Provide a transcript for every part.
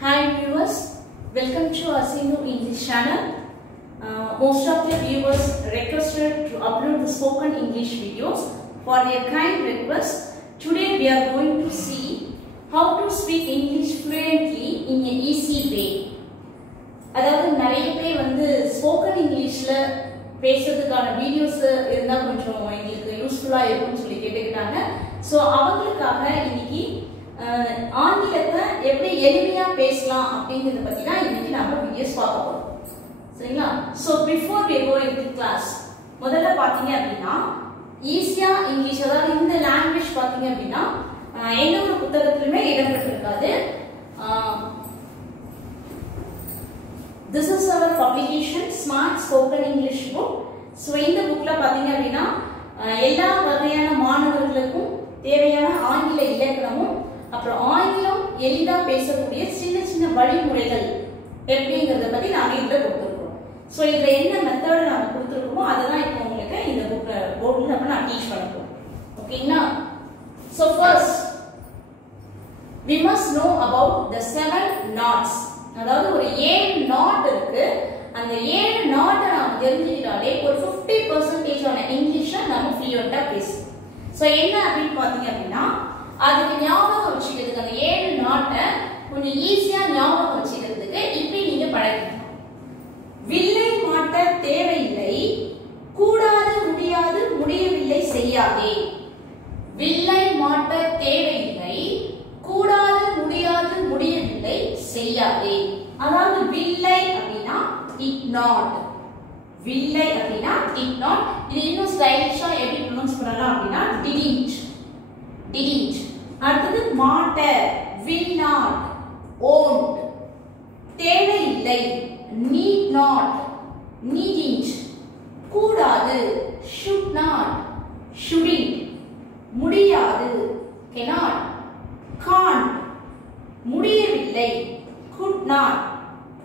Hi viewers, welcome to Asinu English channel. Most of the viewers requested to upload the spoken English videos. For their kind request, today we are going to see how to speak English fluently in an easy way. அதாவது நிறைய பேர் வந்து spoken இங்கிலீஷ்ல பேசுறதுக்கான videos இருந்தா கொஞ்சம் எங்களுக்கு யூஸ்ஃபுல்லா இருக்கும்னு சொல்லி கேட்டுக்கிட்டாங்க. ஸோ அவங்களுக்காக இன்னைக்கு ஆங்கிலத்தை எப்படி எளிமையா பேசலாம் அப்படிங்கறத பத்தி தான் இன்னைக்கு நாம வீடியோஸ் பார்க்க போறோம். சரிங்களா? So before we go into class, முதல்ல பாத்தீங்க அப்படின்னா ஈஸியா இங்கிலீஷ், அதாவது இந்த லாங்குவேஜ் பாத்தீங்க அப்படின்னா எந்த ஒரு புத்தகத்திலுமே இடம்பெற்றிருக்காது. This is our publication Smart Spoken English book. So இந்த புக்ல பாத்தீங்க அப்படின்னா எல்லா வகையான மாணவர்களுக்கும் தேவையான ஆங்கில இலக்கணமும் அப்புறம் ஆங்கிலம் எளிதா பேசக்கூடிய சின்ன சின்ன வழிமுறைகள் எப்படிங்கறத பத்தி நாம இதுல கொடுத்திருக்கோம். சோ இதுல என்ன மெத்தட் நாம கொடுத்திருக்கோமோ அததான் இப்போ உங்களுக்கு இந்த போர்ட்ல நான் டீச் பண்ண போறேன். ஓகேங்களா? So first we must know about the 7 knots. அதாவது ஒரு 7 நாட் இருக்கு. அந்த 7 நாட்டை நாம தெரிஞ்சுக்கிட்டாலே ஒரு 50% ஆன இங்கிலீஷை நாம ஃப்ளூயண்டா பேசலாம். சோ என்ன அப்படின்னு பாத்தீங்க அப்படின்னா அதுக்கு ஞாபகம் வச்சுக்கிறதுக்கு அந்த 7 நாட்டை கொஞ்சம் ஈஸியா ஞாபகம் வச்சுக்கிறதுக்கு இப்படி நீங்க பழகிக்கணும். வில்லை மாட்ட தேவையில்லை, கூடாது முடியாது முடியவில்லை செய்யாதே. வில்லை மாட்ட தேவையில்லை, கூடாது முடியாது முடியவில்லை செய்யாதே. அதாவது வில்லை அப்படின்னா did not, வில்லை அப்படின்னா did not. இது இன்னும் ஸ்டைலிஷா எப்படி ப்ரொனவுன்ஸ் பண்ணலாம் அப்படின்னா didn't, didn't. அடுத்து மாட்ட will not, won't. தேவையில்லை need not, needn't. கூடாது should not, shouldn't. முடியாது cannot, can't. முடியவில்லை could not,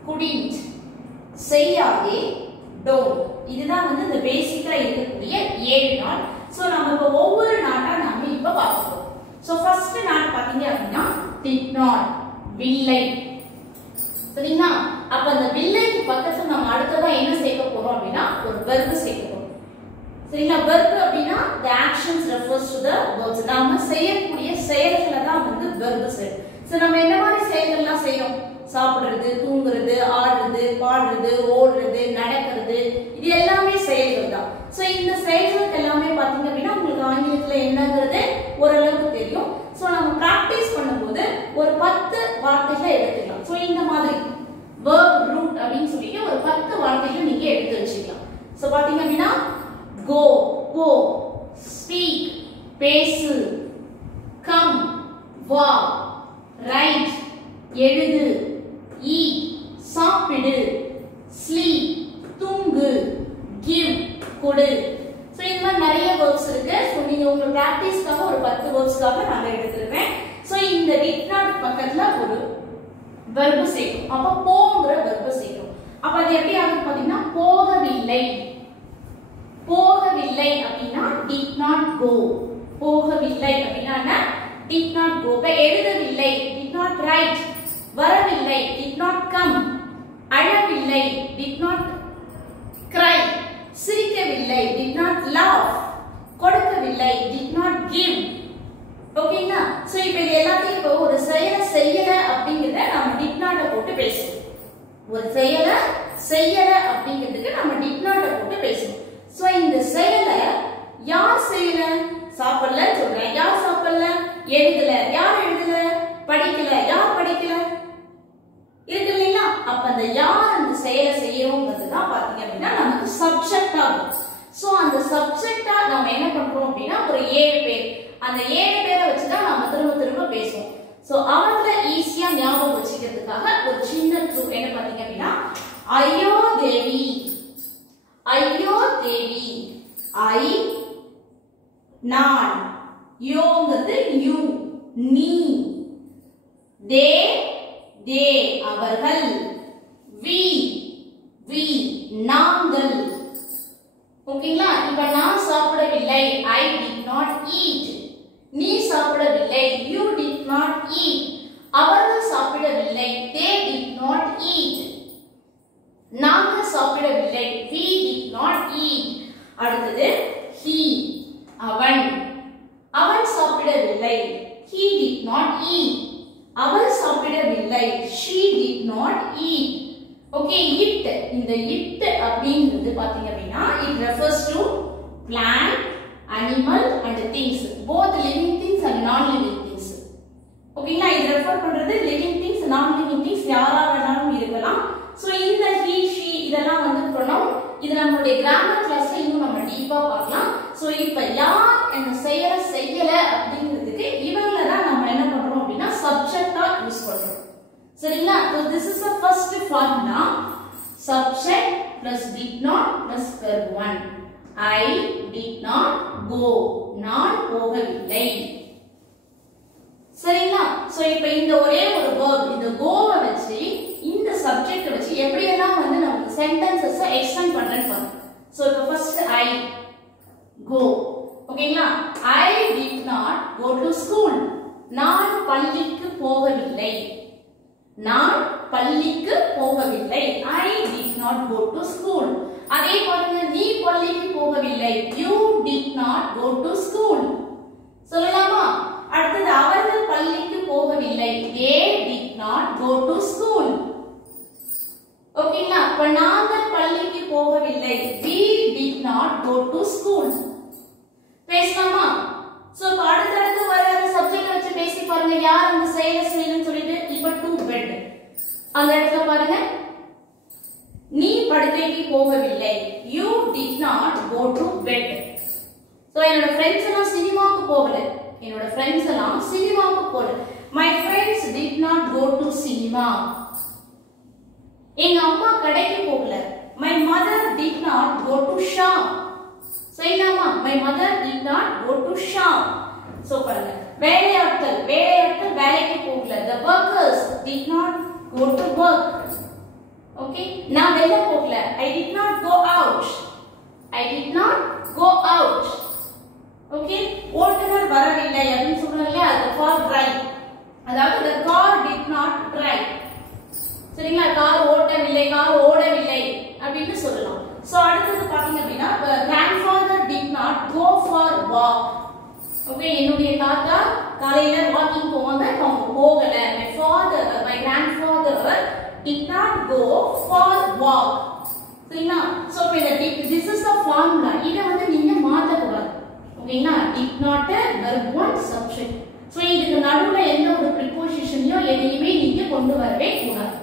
couldn't. செய்யாதே don't. இதுதான் வந்து இந்த பேசிக்கா இருக்கக்கூடிய 7 நாட். சோ நம்ம இப்ப ஒவ்வொரு நாட்டா நாம இப்ப பார்ப்போம். சோ ஃபர்ஸ்ட் நாட் பாத்தீங்க அப்படின்னா did not, வில்லை. சரிங்களா? அப்ப அந்த வில்லைக்கு பக்கத்துல நம்ம அடுத்ததா என்ன சேர்க்க போறோம் அப்படின்னா ஒரு verb சேர்க்க போறோம். சரிங்களா? verb அப்படின்னா the actions refers to the verbs. நாம செய்யக்கூடிய செயல்களை தான் வந்து verb செயல். சோ நம்ம என்ன மாதிரி செயல்கள்லாம் செய்றோம்? சாப்பிடுறது, தூங்குறது, ஆடுறது, பாடுறது, ஓடுறது, நடக்கிறது, இது எல்லாமே செயல்கள் தான். சோ இந்த செயல்கள் எல்லாமே பாத்தீங்க அப்படின்னா உங்களுக்கு ஆங்கிலத்துல என்னங்கிறது ஓரளவுக்கு தெரியும். சோ நம்ம பிராக்டிஸ் பண்ணும்போது ஒரு 10 வார்த்தைகளை எடுத்துக்கலாம். சோ இந்த மாதிரி verb root அப்படின்னு சொல்லிட்டு ஒரு 10 வார்த்தைகளை நீங்க எடுத்து வச்சுக்கலாம். சோ பாத்தீங்க அப்படின்னா go, go, speak, பேசு, come, வா, write, எழுது, eat, சாப்பிடு, sleep, தூங்கு, give, கொடு. சோ இந்த மாதிரி நிறைய verbs இருக்கு. சோ நீங்க உங்க பிராக்டிஸ்க்காக ஒரு 10 verbsக்காக நான் எடுத்துருவேன். சோ இந்த did not பக்கத்துல ஒரு verb சேர்க்கணும். அப்ப போங்கற verb சேர்க்கணும். அப்ப அது எப்படி ஆகும் பாத்தீங்கன்னா போகவில்லை, போகவில்லை அப்படின்னா did not go. போகவில்லை அப்படின்னா did not go. எழுதவில்லை did not write. வரவில்லை did not come. அழவில்லை did not cry. சிரிக்கவில்லை did not laugh. கொடுக்கவில்லை did not give. ஓகேங்களா? சோ இப்போ இது எல்லாத்தையும் இப்போ ஒரு செயலை செய்யல அப்படிங்கறத நாம did not போட்டு பேசுவோம். ஒரு செயலை செய்யல அப்படிங்கிறதுக்கு நாம did not போட்டு பேசுவோம். சோ இந்த செயலை யார் செய்யல? சாப்பிடல சொல்றேன். யார் சாப்பிடல? எழுதல. யார் எழுதல? படிக்கல. யார் படிக்கல? இருக்கு இல்லையா? அப்ப அந்த யார் அந்த செயலை செய்யறோம்ங்கிறதுதான் பாத்தீங்க அப்படின்னா நமக்கு சப்ஜெக்ட் ஆகும். சோ அந்த சப்ஜெக்டா நாம என்ன பண்றோம் அப்படின்னா ஒரு 7 பேர், அந்த 7 பேரை வச்சுதான் நாம திரும்ப திரும்ப பேசுவோம். சோ அவங்கள ஈஸியா ஞாபகம் வச்சுக்கிறதுக்காக ஒரு சின்ன ட்ரூ என்ன பாத்தீங்க அப்படின்னா ஐயோ தேவி, ஐயோ தேவி, ஐ நான், யோங்கிறது யூ, நீ, தே தே அவர்கள், வி வி நாங்கள். ஓகேங்களா? இப்ப நான் சாப்பிடவில்லை I did not eat. நீ சாப்பிடவில்லை you did not eat. அவர்கள் சாப்பிடவில்லை they அடுத்தது he அவன் அவன் சாப்பிடவில்லை he did not eat அவள் சாப்பிடவில்லை she did not eat okay it இந்த it அப்படிங்கிறது பாத்தீங்க அப்படினா it refers to plant animal and things both living things and non living things ஓகேங்களா இது ரெஃபர் பண்றது living things non living things யாரா வேணாலும் இருக்கலாம் சோ இந்த he she இதெல்லாம் வந்து pronoun இது நம்மளுடைய கிராமர் கிளாஸ்ல இன்னும் நம்ம டீப்பா பார்க்கலாம் சோ இப்போ யார் என்ன செய்யல அப்படிங்கிறதுக்கு இவங்கள தான் நம்ம என்ன பண்றோம் அப்படினா சப்ஜெக்ட்டா யூஸ் பண்றோம் சரிங்களா so this is the first formula subject plus did not plus verb 1 I did not go நான் போகவில்லை சரிங்களா சோ இப்போ இந்த ஒரே ஒரு verb இந்த goவை வச்சு இந்த சப்ஜெக்ட் வச்சு எப்படி எல்லாம் வந்து நம்ம சென்டென்சஸ் எக்ஸ்டெண்ட் பண்றேன்னு பாருங்க சோ இப்போ ஃபர்ஸ்ட் I go ஓகேங்களா I did not go to school நான் பள்ளிக்கு போகவில்லை நான் பள்ளிக்கு போகவில்லை I did not go to school அதே பாருங்க நீ பள்ளிக்கு போகவில்லை you did not go to school சொல்லலாமா அடுத்து அவர்கள் பள்ளிக்கு போகவில்லை they did not go to school ஓகேங்களா அப்ப நாங்கள் பள்ளிக்கு போகவில்லை we did not go to school பேசலாமா சோ அடுத்து வர சப்ஜெக்ட் வச்சு பேசி பாருங்க யார் அந்த செயலை செய்யணும்னு சொல்லிட்டு இப்ப to bed அந்த இடத்துல பாருங்க நீ படுக்கைக்கு போகவில்லை you did not go to bed so என்னோட फ्रेंड्स எல்லாம் சினிமாக்கு போகல என்னோட फ्रेंड्स எல்லாம் சினிமாக்கு போகல my friends did not go to cinema எங்க அம்மா கடைக்கு போகல my mother did not go to shop சரியாமா my mother did not go to shop so பாருங்க வேலையாட்கள் வேலைக்கு போகல the workers did not go to work okay நான் வெளிய போகல I did not go out okay ஓட்டுநர் வரவில்லை அப்படினு சொல்றாங்க அது for drive அதாவது the car did not drive சரிங்களா கார் ஓடவில்லை அப்படினு சொல்லலாம் சோ அடுத்து பாத்தீங்க அப்படினா grandfather did not go for walk okay என்னுடைய தாத்தா காலையில வாக்கிங் போவாங்க அவங்க போகல my grandfather did not go for walk சரிங்களா so this is the formula இத வந்து நீங்க மாத்த கூடாது ஓகேங்களா did not verb 1 subject so இதுக்கு நடுவுல எந்த ஒரு prepositionயோ எதையுமே நீங்க கொண்டு வரவே கூடாது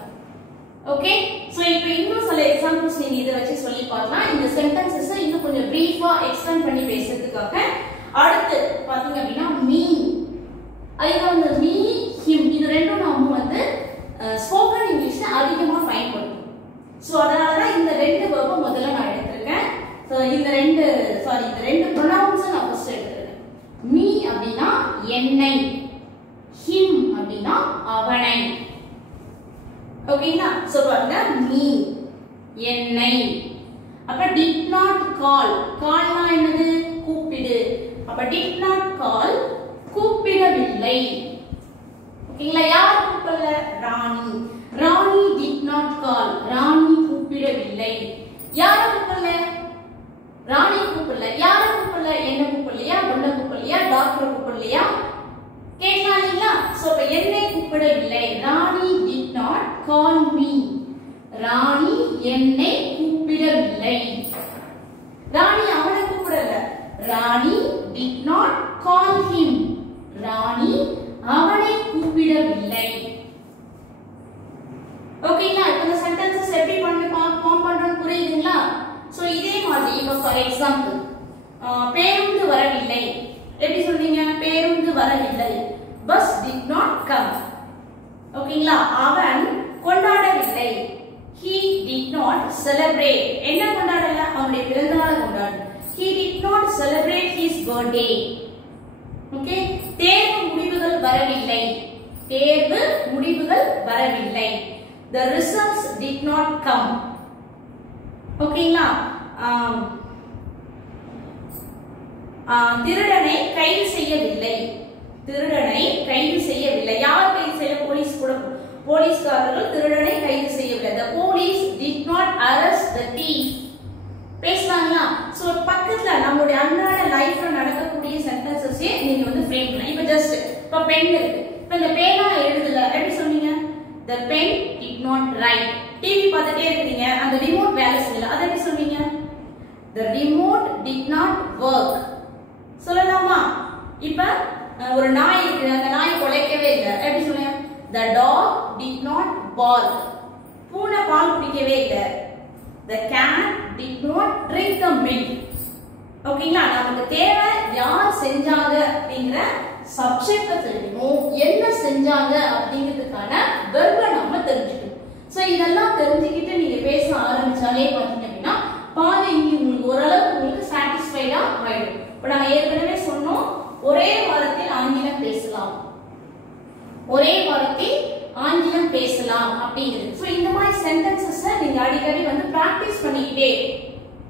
ஓகே சோ இப்போ இன்னும் சில எக்ஸாம்பிள்ஸ் நீங்க இத வச்சு சொல்லி பார்க்கலாம் இந்த சென்டென்சஸ் இன்னும் கொஞ்சம் பிரீஃபா எக்ஸ்டெண்ட் பண்ணி பேசுறதுக்காக அடுத்து பாத்தீங்க அப்படினா me ஐயா வந்து me him இது ரெண்டும் நாம வந்து ஸ்போக்கன் இங்கிலீஷ்ல அதிகமா பயன்படுத்தும் சோ அதனால தான் இந்த ரெண்டு வெர்ப முதல்ல நான் எடுத்துர்க்கேன் சோ இந்த ரெண்டு ப்ரோனவுன்ஸ் நான் ஃபர்ஸ்ட் எடுத்துர்க்கேன் me அப்படினா என்னை him அப்படினா அவனை ஓகேங்களா சோ பாருங்க me என்னை அப்ப did not call கால்னா என்னது கூப்பிடு அப்ப did not call கூப்பிடவில்லை ஓகேங்களா யார் கூப்பிடல ராணி did not call ராணி கூப்பிடவில்லை யார் கூப்பிடல ராணி கூப்பிடல யார் கூப்பிடல என்ன கூப்பிடலையா உன்னை கூப்பிடலையா டாக்டர் கூப்பிடலையா கேட்கலாம் இல்லையா சோ அப்ப என்னை கூப்பிடவில்லை ராணி did not call me ராணி என்னை கூப்பிடவில்லை ராணி அவனை கூப்பிடல ராணி did not call him ராணி அவனை கூப்பிடவில்லை ஓகேங்களா இப்போ இந்த சென்டென்சஸ் எப்படி ஃபார்ம் பண்றோம்னு புரியுதுங்களா சோ இதே மாதிரி இப்போ ஃபார் எக்ஸாம்பிள் பேருந்து வரவில்லை எப்படி சொல்றீங்க பேருந்து வரவில்லை bus did not come ஓகேங்களா அவன் கொண்டாடவில்லை he did not celebrate என்ன கொண்டாடல அவனுடைய பிறந்தநாள் கொண்டாடல he did not celebrate his birthday okay தேர்வு முடிவுகள் வரவில்லை the results did not come ஓகேங்களா திருடனை கைது செய்யவில்லை யார் கைது செய்யல போலீஸ்காரர்கள் திருடனை கைது செய்யவில்லை the police did not arrest the thief பேசுறாங்களா? சோ பக்கத்துல நம்மளுடைய அன்றாட லைஃப்ல நடக்கக்கூடிய சென்டென்சஸே நீங்க வந்து ஃப்ரேம் பண்ணலாம். இப்போ ஜஸ்ட் இப்போ பென் இருக்கு, இப்போ இந்த பேனா எழுதல, எப்படி சொன்னீங்க? the pen did not write. TV பார்த்துட்டே இருக்கீங்க, அந்த ரிமோட் வேலை செய்யல, அதை எப்படி சொன்னீங்க? the remote did not work. சொல்லலாமா? இப்போ ஒரு நாய் இருக்கு, அந்த நாய் குலைக்கவே இல்லை, எப்படி சொல்லுங்க? the dog did not bark. பூனை பால் குடிக்கவே இல்லை, the cat did not drink the milk. ஓகேங்களா? நமக்கு தேவை யார் செஞ்சாங்க அப்படிங்கிற சப்ஜெக்ட தெரியும், என்ன செஞ்சாங்க அப்படிங்கிறதுக்கான வெர்பை நம்ம தெரிஞ்சுக்கணும். சோ இதெல்லாம் தெரிஞ்சுக்கிட்டு நீங்க பேச ஆரம்பிச்சாலே பாத்தீங்க அப்படின்னா பாதி உங்களுக்கு ஓரளவுக்கு உங்களுக்கு சாட்டிஸ்ஃபைடா ஆயிடும். இப்போ நாங்க ஏற்கனவே சொன்னோம், ஒரே வாரத்தில் ஆங்கிலம் பேசலாம், ஒரே வாரத்தில் ஆங்கிலம் பேசலாம் அப்படிங்கிறது. சோ இந்த மாதிரி சென்டென்சஸ் நீங்க அடிக்கடி வந்து பிராக்டிஸ் பண்ணிக்கிட்டே,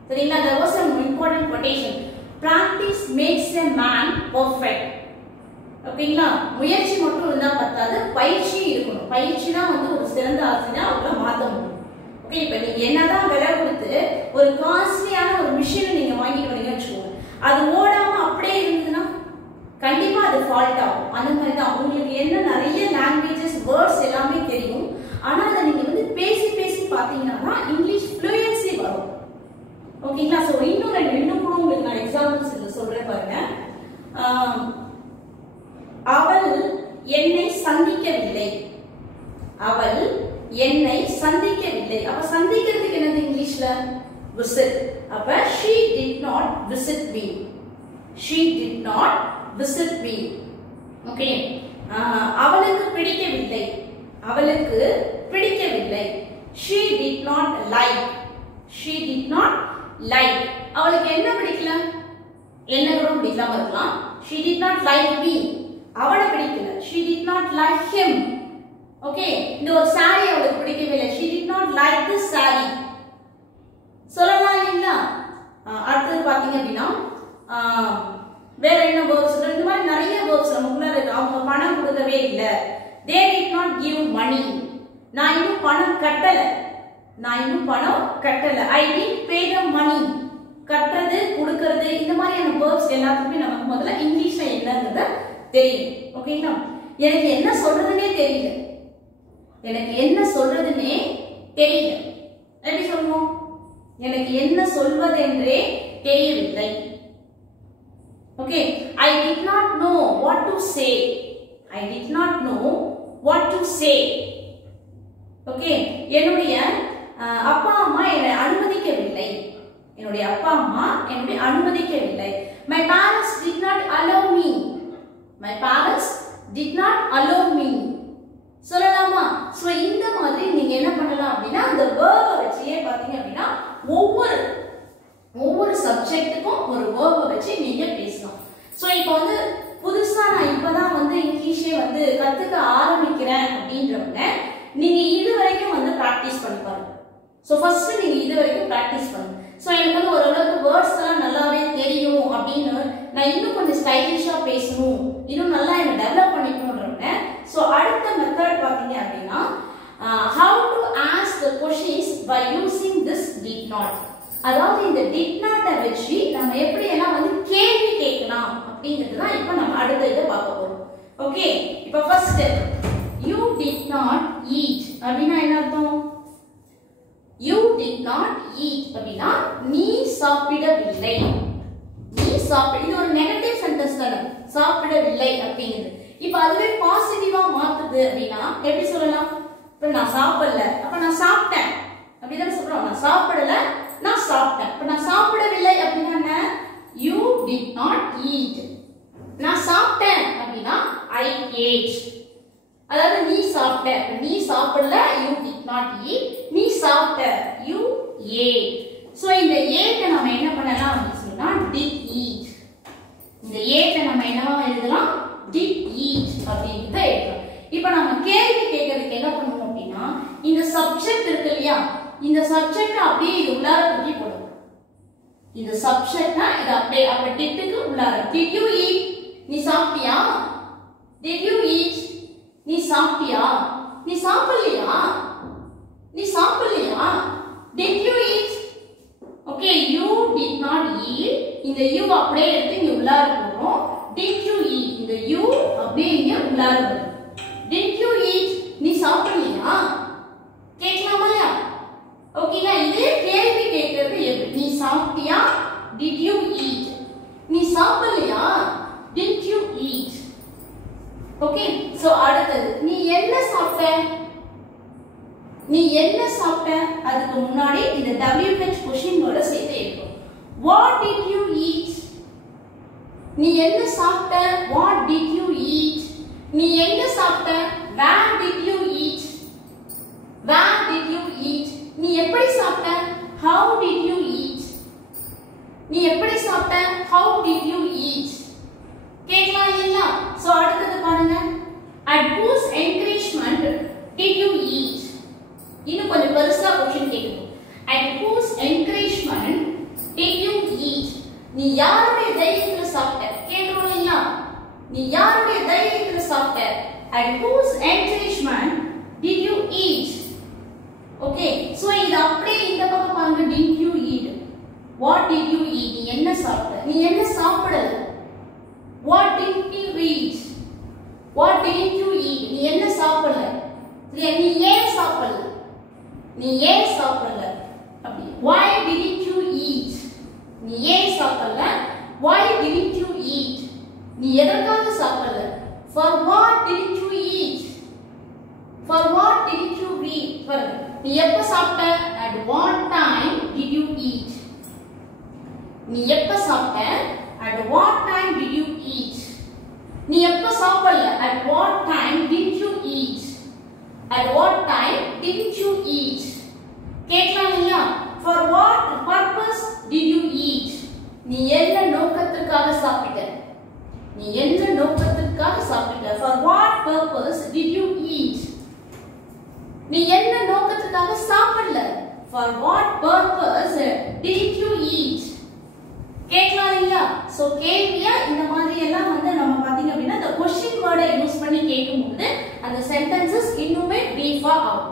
சரிங்களா? there was an important quotation, practice makes a man perfect. ஓகேங்களா? முயற்சி மட்டும் இருந்தா பத்தாது, பயிற்சி இருக்கணும். பயிற்சி தான் வந்து ஒரு சிறந்த ஆசிரியரா அவங்கள மாத்த முடியும். ஓகே, இப்போ நீங்க என்னதான் விலை கொடுத்து ஒரு காஸ்ட்லியான ஒரு மிஷினை நீங்க வாங்கிட்டு வரீங்கன்னு வச்சுக்கோங்க, அது ஓடாம அப்படியே இருந்ததுன்னா கண்டிப்பா அது ஃபால்ட் ஆகும். அந்த மாதிரி தான் உங்களுக்கு என்ன நிறைய லாங்குவேஜஸ் வேர்ட்ஸ் எல்லாமே தெரியும், ஆனா அதை நீங்க வந்து பேசி பேசி பாத்தீங்கன்னா இங்கிலீஷ் ஃப்ளூயன்சி வரும். ஓகேங்களா? சோ இன்னும் கூட உங்களுக்கு நான் எக்ஸாம்பிள்ஸ் சொல்றேன் பாருங்க. அவள் என்னை சந்திக்கவில்லை, அவள் என்னை சந்திக்கவில்லை. அப்ப சந்திக்கிறதுக்கு என்னது இங்கிலீஷ்ல? visit. அப்ப she did not visit me, she did not visit me. Okay, அவளுக்கு பிடிக்கவில்லை, அவளுக்கு பிடிக்கவில்லை. she did not like, she did not like. அவளுக்கு என்ன பிடிக்கல? என்ன கூட பிடிக்காம இருக்கலாம். she did not like me, அவளை பிடிக்கல. she did not like him. Okay, இந்த ஒரு saree அவளுக்கு பிடிக்கவில்லை, she did not like this saree. சொல்லலாம் இல்லைங்களா? அடுத்து பாத்தீங்க அப்படின்னா வேற என்ன வேர்ட்ஸ்? இந்த மாதிரி நிறைய வேர்ட்ஸ் நமக்குள்ள இருக்கு. அவங்க பணம் கொடுக்கவே இல்லை, they did not give money. நான் இன்னும் பணம் கட்டல, நான் இன்னும் பணம் கட்டல. I didn't pay the money. கட்டுறது, கொடுக்கிறது, இந்த மாதிரியான வேர்ட்ஸ் எல்லாத்துக்குமே நமக்கு முதல்ல இங்கிலீஷ்ல என்னங்கிறத தெரியும். ஓகேங்களா? எனக்கு என்ன சொல்றதுன்னே தெரியல, எனக்கு என்ன சொல்றதுன்னே தெரியல, எப்படி சொல்லணும்? எனக்கு என்ன சொல்வதென்றே தெரியவில்லை. Okay, I did not know what to say, I did not know what to say. Okay, என்னுடைய அப்பா அம்மா என்னை அனுமதிக்கவில்லை, என்னுடைய அப்பா அம்மா என்னை அனுமதிக்கவில்லை. My parents did not allow me, my parents did not allow me. சொல்லலாமா? சோ இந்த மாதிரி நீங்க என்ன பண்ணலாம் அப்படின்னா அந்த verb வச்சியே பாத்தீங்க அப்படின்னா ஒவ்வொரு சப்ஜெக்ட்டுக்கும் ஒரு verb வச்சு நீங்க பேசலாம். சோ இப்போ வந்து புதுசா நான் இப்பதான் வந்து இங்கிலீஷே வந்து கத்துக்க ஆரம்பிக்கிறேன் அப்படின்றவங்க நீங்க இது வரைக்கும் வந்து பிராக்டிஸ் பண்ணி பாருங்க. சோ ஃபர்ஸ்ட் நீங்க இது வரைக்கும் பிராக்டிஸ் பண்ணுங்க. சோ எனக்கு வந்து ஓரளவுக்கு வேர்ட்ஸ் எல்லாம் நல்லாவே தெரியும் அப்படின்னு நான் இன்னும் கொஞ்சம் ஸ்டைலிஷா பேசணும், இன்னும் நல்லா என்ன டெவலப் பண்ணிக்கணும்ன்றவங்க சோ அடுத்த மெத்தட் பாத்தீங்க அப்படின்னா how to ask the questions by using this did not. அதாவது இந்த did not வச்சு நம்ம எப்படி எல்லாம் வந்து கேள்வி கேட்கலாம் அப்படிங்கிறது தான் இப்போ நம்ம அடுத்த இதை பார்க்க போறோம். ஓகே, இப்போ first you did not eat அப்படினா என்ன அர்த்தம்? you did not eat அப்படினா நீ சாப்பிடவில்லை, நீ இது ஒரு நெகட்டிவ் சென்டென்ஸ் தான, சாப்பிடவில்லை அப்படிங்கிறது. இப்போ அதுவே பாசிட்டிவா மாத்துது அப்படினா எப்படி சொல்லலாம்? இப்போ நான் சாப்பிடல, அப்ப நான் சாப்பிட்டேன் அப்படிதான் சொல்றோம். நான் சாப்பிடல, நான் சாப்பிட்டேன். இப்போ நான் சாப்பிடவில்லை அப்படினா என்ன? you did not eat. நான் சாப்பிட்டேன் அப்படினா I ate. அதாவது நீ சாப்பிட்ட, நீ சாப்பிடல you did not eat, நீ சாப்பிட்ட you ate. சோ இந்த ate நம்ம என்ன பண்ணலாம் அப்படினா did eat. இந்த ate நம்ம என்னவா எழுதலாம்? did eat அப்படிங்கறத எழுதலாம். இப்போ நம்ம கேள்வி கேட்கிறதுக்கு என்ன பண்ணுவோம் அப்படினா இந்த சப்ஜெக்ட் இருக்கு இல்லையா, இந்த சப்ஜெக்ட் அப்படியே இது உள்ளார தூக்கி போடுவோம். இந்த சப்ஜெக்ட்னா இது அப்படியே அப்ப டிட்க்கு உள்ளார did you eat, நீ சாப்பிட்டியா? did you eat, நீ சாப்பிட்டியா? நீ சாப்பிடலையா? நீ சாப்பிடலையா? did you eat? okay, you நீ என்ன சாப்பிட்ட அதுக்கு முன்னாடி இந்த WH கொஸ்டின் வேர்ட சேர்த்து எழுதுறோம். What did you eat? நீ என்ன சாப்பிட்ட? What did you eat? நீ எங்க சாப்பிட்ட? Where did you eat? Where did you eat? நீ எப்படி சாப்பிட்ட? How did you eat? நீ எப்படி சாப்பிட்ட? How did you eat? கேக்கலாம் இல்லையா? சோ அடுத்தது பாருங்க. At whose encouragement did you eat? இன்னும் கொஞ்சம் பெருசா क्वेश्चन கேக்குது. At whose encouragement did you eat? நீ யாருடைய தைரியத்துல சாப்பிட்ட? கேக்குறோம் இல்லையா? நீ யாருடைய தைரியத்துல சாப்பிட்ட? At whose encouragement did you eat? Okay, so இது அப்படியே இந்த பக்கம் பாருங்க. Did you eat? What did you eat? நீ என்ன சாப்பிட்ட? நீ என்ன சாப்பிடல? What did you eat? What did you eat? நீ என்ன சாப்பிடல? நீ ஏன் சாப்பிடல? நீ ஏன் சாப்பிடல? அப்படி. Why didn't you eat? நீ ஏன் சாப்பிடல? Why didn't you eat? நீ எதற்காக சாப்பிடல? For what didn't you eat? For what didn't you eat? நீ எப்ப சாப்பிட்ட? At what time did you eat? நீ எப்ப சாப்பிட்ட? At what time did you eat? நீ எப்ப சாப்பிடல? At what time did you eat? At what time didn't you eat? கேட்கலாம் இல்லையா? For what purpose did you eat? நீ என்ன நோக்கத்துக்காக சாப்பிட்ட? நீ என்ன நோக்கத்துக்காக சாப்பிட்ட? For what purpose did you eat? நீ என்ன நோக்கத்துக்காக சாப்பிடல? For what purpose did you eat? கேட்கலாம் இல்லையா? சோ கேள்வியா இந்த மாதிரி எல்லாம் வந்து நம்ம பாத்தீங்க அப்படின்னா the question word யூஸ் பண்ணி கேட்கும்போது அந்த சென்டென்சஸ் இன்னுமே பிரீஃபா ஆகும்.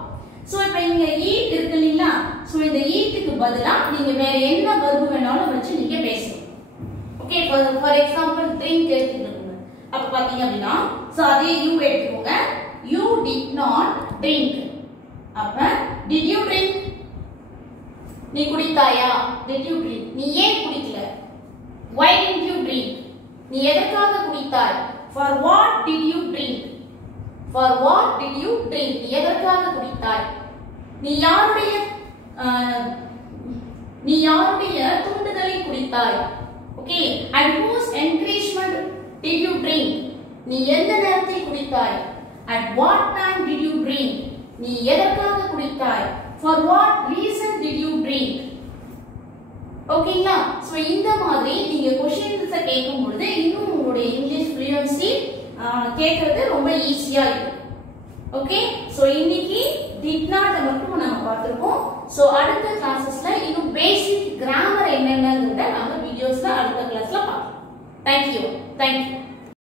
சோ இப்போ இங்க eat இருக்கு இல்லையா? சோ இந்த eatக்கு பதிலா நீங்க வேற என்ன verb வேணாலும் வச்சு நீங்க பேசலாம். ஓகே, ஃபார் எக்ஸாம்பிள் drink எடுத்துக்கோங்க. அப்ப பாத்தீங்க அப்படின்னா சோ அதே you எடுத்துக்கோங்க. You did not drink. அப்ப did you drink? நீ குடித்தாயா? Did you drink? நீ ஏன் குடிக்கல? Why didn't you drink? நீ எதற்காக குடித்தாய்? For what did you drink? For what did you drink? நீ எதற்காக குடித்தாய்? நீ யாருடைய தூண்டுதலை குடித்தாய்? Okay, at whose encouragement did you drink? நீ எந்த நேரத்தில் குடித்தாய்? At what time did you drink? நீ எதற்காக குடித்தாய்? For what reason did you drink? ஓகேங்களா? சோ இந்த மாதிரி நீங்க क्वेश्चंस கேட்கும் பொழுது இன்னும் உங்களுடைய இங்கிலீஷ் ஃப்ளூயன்சி கேக்குறது ரொம்ப ஈஸியா இருக்கும். ஓகே, சோ இன்னைக்கு did not மட்டும் நாம பார்த்திருக்கோம். சோ அடுத்த கிளாसेसல இன்னும் பேசிக் கிராமர் என்னென்னங்கறத நாம வீடியோஸ்ல அடுத்த கிளாஸ்ல பார்க்கலாம். Thank you.